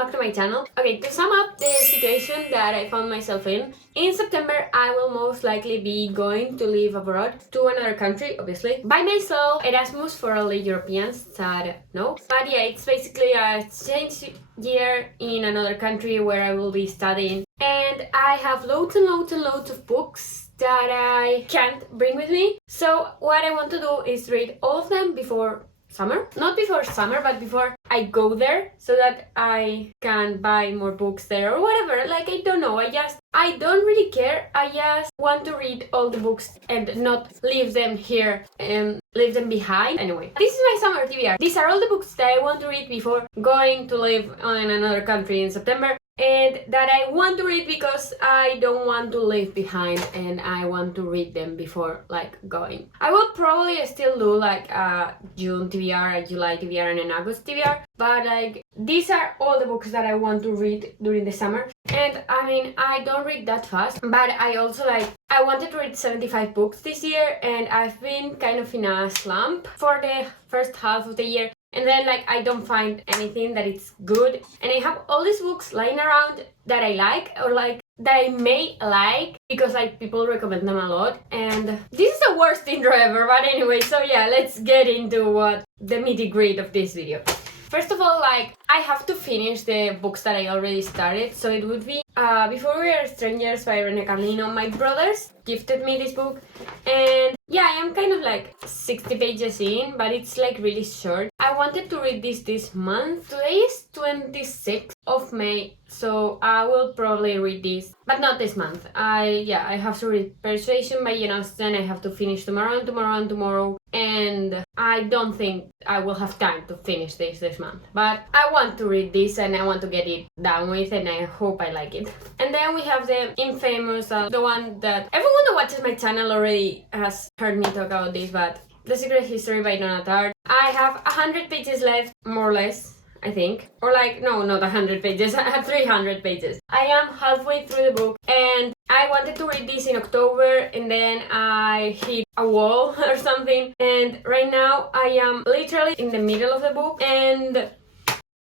back to my channel. Okay, to sum up the situation that I found myself in September I will most likely be going to live abroad to another country, obviously, by myself. Erasmus for all the Europeans that know. But yeah, it's basically a exchange year in another country where I will be studying. And I have loads and loads and loads of books that I can't bring with me. So what I want to do is read all of them before summer. Not before summer, but before I go there, so that I can buy more books there or whatever. Like, I don't know, I don't really care. I just want to read all the books and not leave them here and leave them behind. Anyway, this is my summer TBR. These are all the books that I want to read before going to live in another country in September, and that I want to read because I don't want to leave behind and I want to read them before like going. I will probably still do like a June TBR, a July TBR, and an August TBR, but like these are all the books that I want to read during the summer. And I mean, I don't read that fast, but I also I wanted to read 75 books this year, and I've been kind of in a slump for the first half of the year. And then I don't find anything that it's good, and I have all these books lying around that I like, or that I may like because people recommend them a lot. And this is the worst intro ever, but anyway, so yeah, let's get into what the nitty-gritty of this video. First of all, I have to finish the books that I already started, so it would be Before We Are Strangers by René Carlino. My brothers gifted me this book, and yeah, I am kind of 60 pages in, but it's really short. I wanted to read this month. Today is 26th of May, so I will probably read this, but not this month. I have to read Persuasion by Jane Austen. I have to finish tomorrow, and I don't think I will have time to finish this month. But I want to read this and I want to get it done with, and I hope I like it. And then we have the Infamous, the one that everyone that watches my channel already has heard me talk about this, but The Secret History by Donna Tartt. I have 100 pages left, more or less, I think. Or no, not 100 pages, I have 300 pages. I am halfway through the book, and I wanted to read this in October, and then I hit a wall or something, and right now I am literally in the middle of the book, and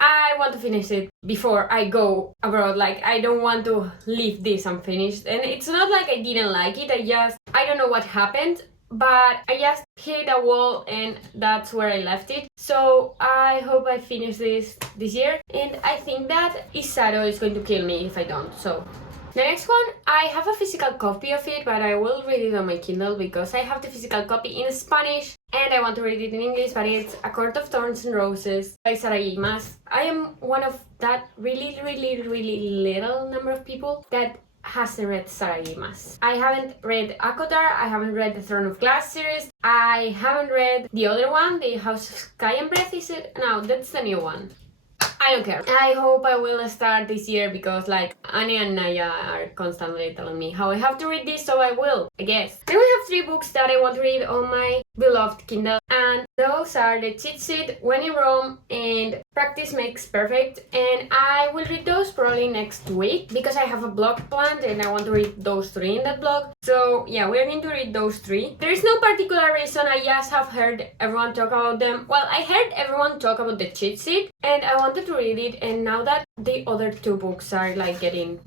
I want to finish it before I go abroad. I don't want to leave this unfinished. And it's not I didn't like it, I don't know what happened, but I just hit a wall and that's where I left it. So I hope I finish this year, and I think that Isaro is going to kill me if I don't. So the next one, I have a physical copy of it, but I will read it on my Kindle because I have the physical copy in Spanish and I want to read it in English, but it's A Court of Thorns and Roses by Sarah J. Maas. I am one of that really little number of people that hasn't read Sarah J. Maas. I haven't read ACOTAR, I haven't read the Throne of Glass series, I haven't read the other one, the House of Sky and Breath, is it? No, that's the new one. I don't care. I hope I will start this year because Annie and Naya are constantly telling me how I have to read this, so I will, I guess. Then we have 3 books that I want to read on my beloved Kindle, and those are The Cheat Sheet, When in Rome, and Practice Makes Perfect. And I will read those probably next week because I have a blog planned and I want to read those 3 in that blog. So yeah, we're going to read those 3. There is no particular reason, I just have heard everyone talk about them. Well, I heard everyone talk about The Cheat Sheet and I wanted to read it, and now that the other 2 books are getting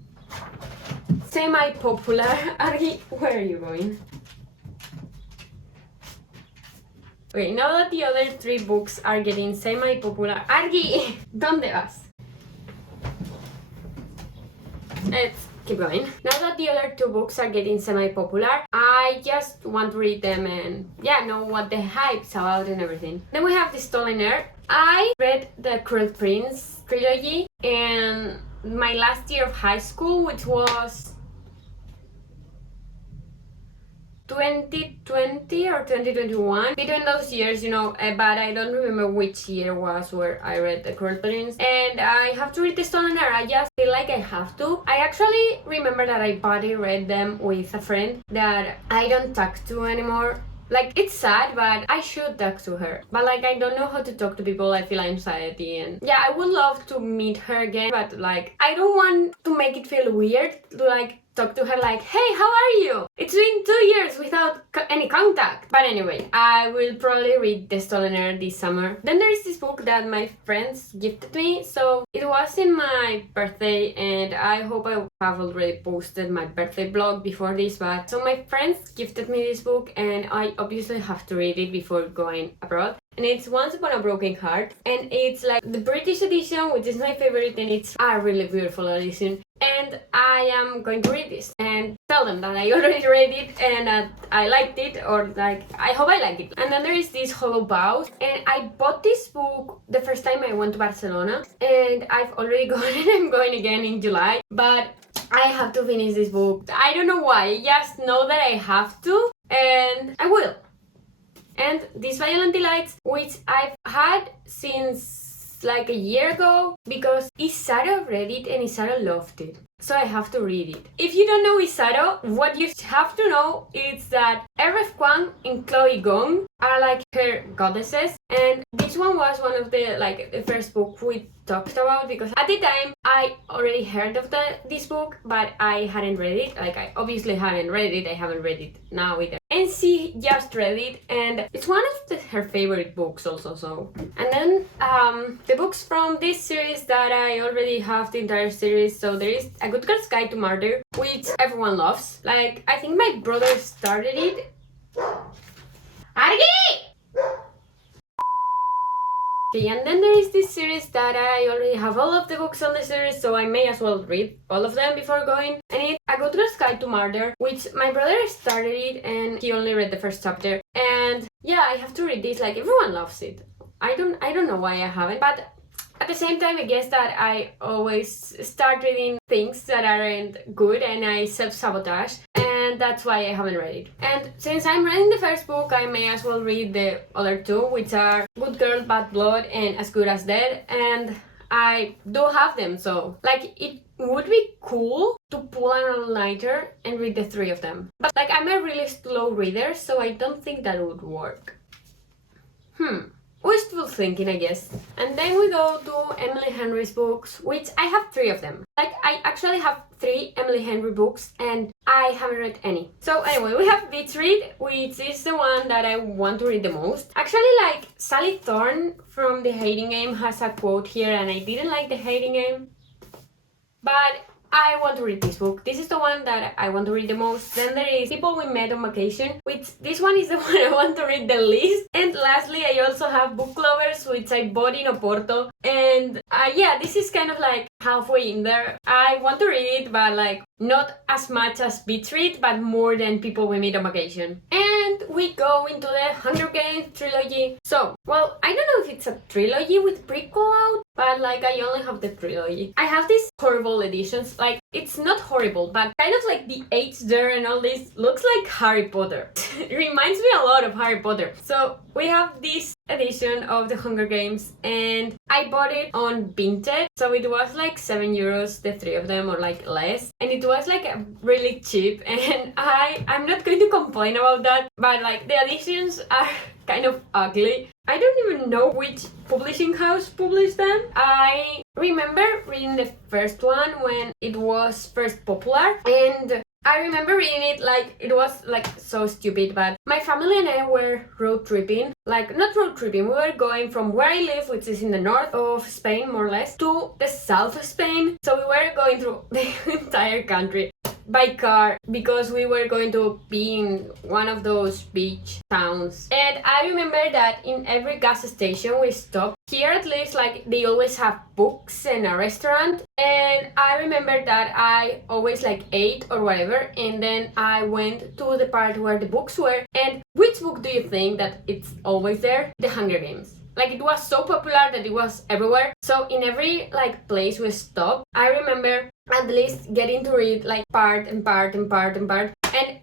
semi-popular. Argi, where are you going? Okay, now that the other 3 books are getting semi-popular. Argi, ¿dónde vas? Let's keep going. Now that the other 2 books are getting semi-popular, I just want to read them and know what the hype's about and everything. Then we have The Stolen Heir. I read the Cruel Prince trilogy in my last year of high school, which was 2020 or 2021. Between those years, but I don't remember which year was where I read The Cruel Prince. And I have to read The Stolen Heir. I just feel like I have to. I actually remember that I buddy read them with a friend that I don't talk to anymore. It's sad, but I should talk to her. But I don't know how to talk to people. I feel anxiety, and I would love to meet her again, but I don't want to make it feel weird to talk to her like, hey, how are you? It's been 2 years without any contact. But anyway, I will probably read The Stolen Heir this summer. Then there is this book that my friends gifted me. So it was in my birthday, and I hope I have already posted my birthday blog before this, but so my friends gifted me this book, and I obviously have to read it before going abroad. And it's Once Upon a Broken Heart, and it's like the British edition, which is my favorite, and it's a really beautiful edition. And I am going to read this and tell them that I already read it and I liked it, or like I hope I like it. And then there is this Hollow Vows, and I bought this book the first time I went to Barcelona, and I've already gone and I'm going again in July, but I have to finish this book. I don't know why, I just know that I have to, and I will. And These Violent Delights, which I've had since like a year ago, because Isaro read it and Isaro loved it. So I have to read it. If you don't know Isaro, what you have to know is that R.F. Kuang and Chloe Gong are like her goddesses, and this one was one of the first book we talked about, because at the time I already heard of this book, but I hadn't read it. Like, I obviously haven't read it, I haven't read it now either. And she just read it, and it's one of her favorite books also. So, and then the books from this series that I already have the entire series. So there is A Good Girl's Guide to Murder, which everyone loves. Like, I think my brother started it. Okay, and then there is this series that I already have all of the books on the series, so I may as well read all of them before going. And it's A Good Girl's Guide to Murder, which my brother started it and he only read the first chapter. And yeah, I have to read this, like everyone loves it. I don't know why I haven't, but at the same time, I guess that I always start reading things that aren't good and I self-sabotage, and that's why I haven't read it. And since I'm reading the first book, I may as well read the other two, which are Good Girl, Bad Blood and As Good as Dead, and I do have them, so like it would be cool to pull an all-nighter and read the three of them. But like, I'm a really slow reader, so I don't think that would work. Wishful thinking, I guess. And then we go to Emily Henry's books, which I have 3 of them. Like, I actually have 3 Emily Henry books and I haven't read any. So anyway, we have Beach Read, which is the one that I want to read the most. Actually, like, Sally Thorne from The Hating Game has a quote here, and I didn't like The Hating Game, but I want to read this book. This is the one that I want to read the most. Then there is People We Met on Vacation, which this one is the one I want to read the least. And lastly, I also have Book Lovers, which I bought in Oporto. And yeah, this is kind of like halfway in there. I want to read it, but like not as much as Beach Read, but more than People We Meet on Vacation. And we go into the Hunger Games trilogy. So, well, I don't know if it's a trilogy with prequel out, but like I only have the trilogy. I have these horrible editions. Like, it's not horrible, but kind of like the age there and all this looks like Harry Potter. It reminds me a lot of Harry Potter. So we have this edition of the Hunger Games, and I bought it on Vinted. So it was like €7, the 3 of them, or like less. And it was like really cheap, and I'm not going to complain about that, but like the editions are kind of ugly. I don't even know which publishing house published them. I remember reading the first one when it was first popular, and I remember reading it like it was like so stupid, but my family and I were road tripping. Like, not road tripping, we were going from where I live, which is in the north of Spain more or less, to the south of Spain. So we were going through the entire country by car because we were going to be in one of those beach towns. And I remember that in every gas station we stopped. Here at least, like, they always have books and a restaurant. And I remember that I always like ate or whatever, and then I went to the part where the books were. And which book do you think that it's always there? The Hunger Games. Like, it was so popular that it was everywhere. So in every like place we stopped, I remember at least getting to read like part and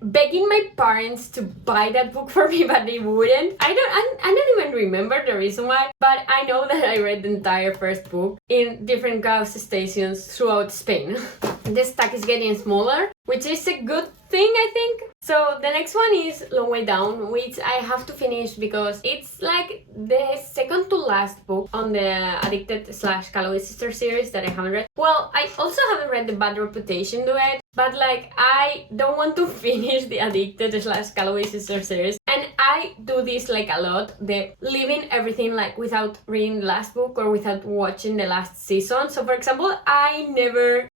begging my parents to buy that book for me, but they wouldn't. I don't even remember the reason why, but I know that I read the entire first book in different gas stations throughout Spain. The stack is getting smaller. which is a good thing, I think. So the next one is Long Way Down, which I have to finish because it's like the second to last book on the Addicted / Calloway Sister series that I haven't read. Well, I also haven't read the Bad Reputation duet, but like I don't want to finish the Addicted / Calloway Sister series, and I do this like a lot, the leaving everything like without reading the last book or without watching the last season. So for example, I never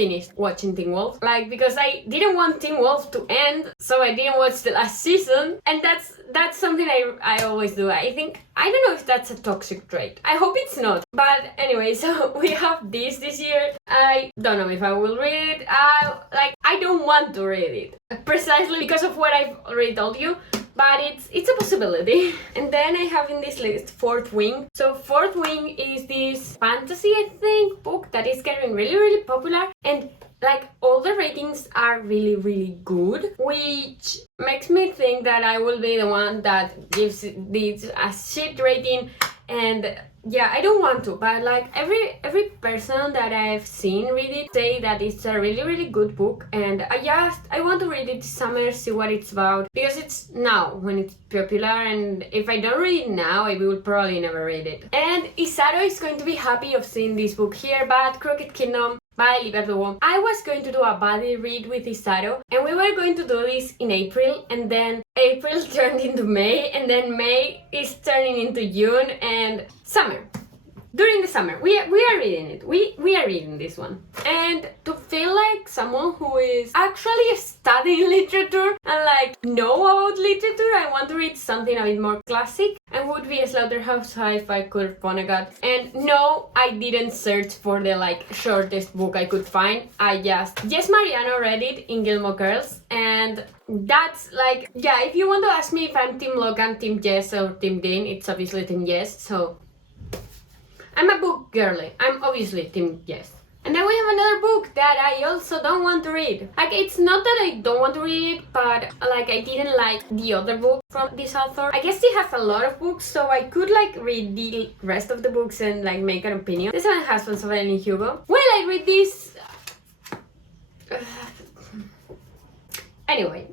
finished watching Teen Wolf, like because I didn't want Teen Wolf to end, so I didn't watch the last season, and that's something I always do. I think, I don't know if that's a toxic trait. I hope it's not. But anyway, so we have this year. I don't know if I will read it. I don't want to read it. Precisely because of what I've already told you. But it's a possibility. And then I have in this list Fourth Wing. So Fourth Wing is this fantasy, I think, book that is getting really popular. And like all the ratings are really good, which makes me think that I will be the one that gives this a shit rating. And yeah, I don't want to, but like every person that I've seen read it say that it's a really good book, and I want to read it this summer, see what it's about, because it's now when it's popular, and if I don't read it now, I will probably never read it. And Isaro is going to be happy of seeing this book here, but Crooked Kingdom by Libia Duo. I was going to do a buddy read with Isaro, and we were going to do this in April, and then April turned into May, and then May is turning into June, and summer. During the summer, we are reading it. We are reading this one. And to feel like someone who is actually studying literature and like know about literature, I want to read something a bit more classic, and would be a Slaughterhouse Five by Kurt Vonnegut. And no, I didn't search for the like shortest book I could find. Jess Mariano read it in Gilmore Girls, and that's like, yeah, if you want to ask me if I'm Team Logan, Team Jess, or Team Dean, it's obviously Team Jess, so I'm a book girly. I'm obviously Team Yes. And then we have another book that I also don't want to read. Like, it's not that I don't want to read, but like I didn't like the other book from this author. I guess he has a lot of books, so I could like read the rest of the books and like make an opinion. The Seven Husbands of Evelyn Hugo. Will I read this? Anyway,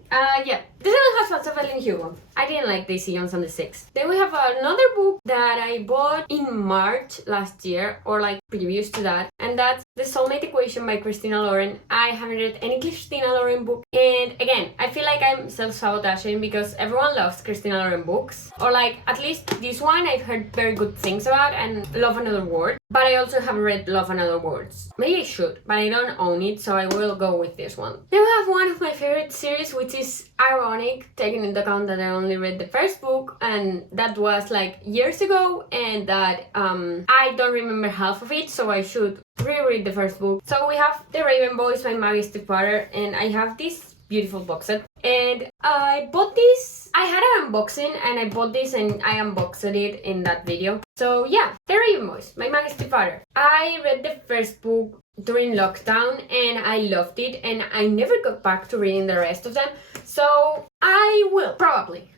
yeah, The Seven Husbands of Evelyn Hugo. I didn't like Daisy Jones and the Six. Then we have another book that I bought in March last year, or like previous to that, and that's The Soulmate Equation by Christina Lauren. I haven't read any Christina Lauren book, and again, I feel like I'm self-sabotaging because everyone loves Christina Lauren books, or like at least this one I've heard very good things about, and Love Another Word, but I also haven't read Love and Other Words. Maybe I should, but I don't own it, so I will go with this one. Then we have one of my favorite series, which is Ironic, taking into account that I only read the first book, and that was like years ago, and that I don't remember half of it, so I should reread the first book. So we have The Raven Boys by Maggie Stiefvater, and I have this beautiful box set, and I bought this. I had an unboxing, and I bought this, and I unboxed it in that video. So yeah, The Raven Boys by Maggie Stiefvater. I read the first book during lockdown, and I loved it, and I never got back to reading the rest of them, so I will, probably.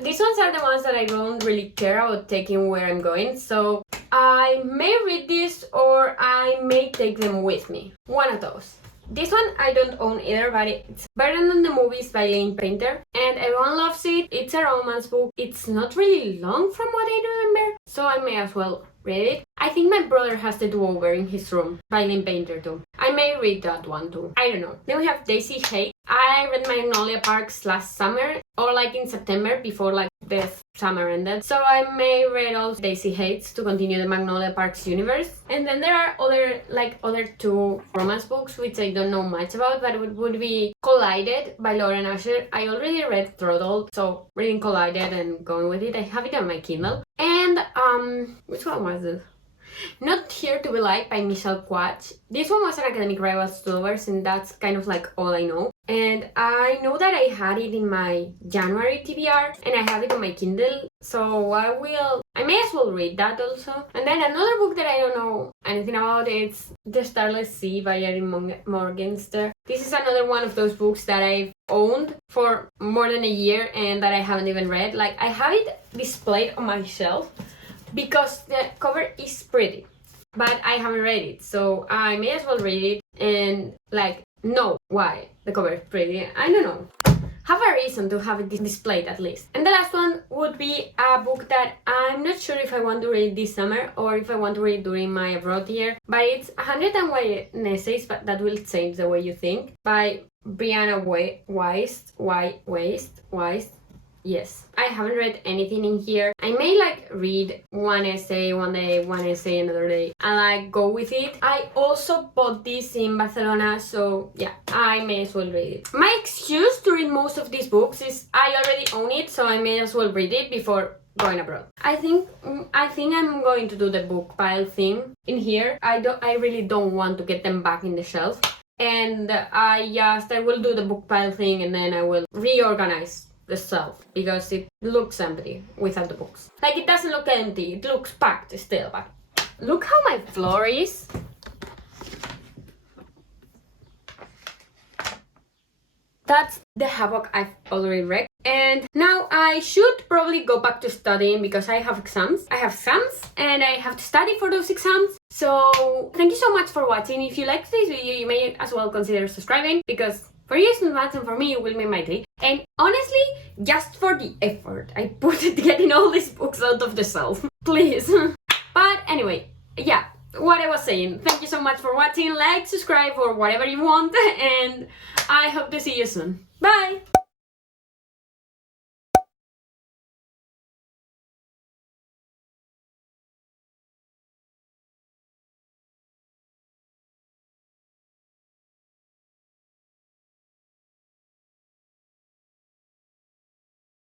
These ones are the ones that I don't really care about taking where I'm going, so I may read this or I may take them with me. One of those. This one I don't own either, but it's Better Than the Movies by Lane Painter, and everyone loves it. It's a romance book. It's not really long from what I remember, so I may as well read it. I think my brother has the Do-Over in his room by Lane Painter too. I may read that one too. I don't know. Then we have Daisy Hate. I read Magnolia Parks last summer, or like in September, before like the summer ended. So I may read also Daisy Hates to continue the Magnolia Parks universe. And then there are other two romance books which I don't know much about, but it would be Collided by Lauren Asher. I already read Throttled, so reading Collided and going with it. I have it on my Kindle. And which one was it? Not Here to Be Liked by Michelle Quach. This one was an Academic Rivals to Lovers, and that's kind of like all I know. And I know that I had it in my January TBR, and I have it on my Kindle, so I may as well read that also. And then another book that I don't know anything about, it's The Starless Sea by Erin Morgenstern. This is another one of those books that I've owned for more than a year and that I haven't even read. Like, I have it displayed on my shelf because the cover is pretty, but I haven't read it, so I may as well read it. And like, know why the cover is pretty. I don't know. Have a reason to have it displayed at least. And the last one would be a book that I'm not sure if I want to read this summer or if I want to read during my abroad year, but it's 101 Essays but That Will Change the Way You Think by Brianna Wiest. Yes, I haven't read anything in here. I may read one essay one day, one essay another day, and go with it. I also bought this in Barcelona, so yeah, I may as well read it. My excuse to read most of these books is I already own it, so I may as well read it before going abroad. I think I'm going to do the book pile thing in here. I really don't want to get them back in the shelf, and I will do the book pile thing, and then I will reorganize the shelf because it looks empty without the books. It doesn't look empty, it looks packed still, but look how my floor is. That's the havoc I've already wrecked. And now I should probably go back to studying because I have exams. And I have to study for those exams. So thank you so much for watching. If you liked this video, you may as well consider subscribing because for you it's not much and for me it will make my day. And honestly, just for the effort I put into getting all these books out of the shelf. Please. But anyway, yeah, what I was saying. Thank you so much for watching. Like, subscribe, or whatever you want. And I hope to see you soon. Bye!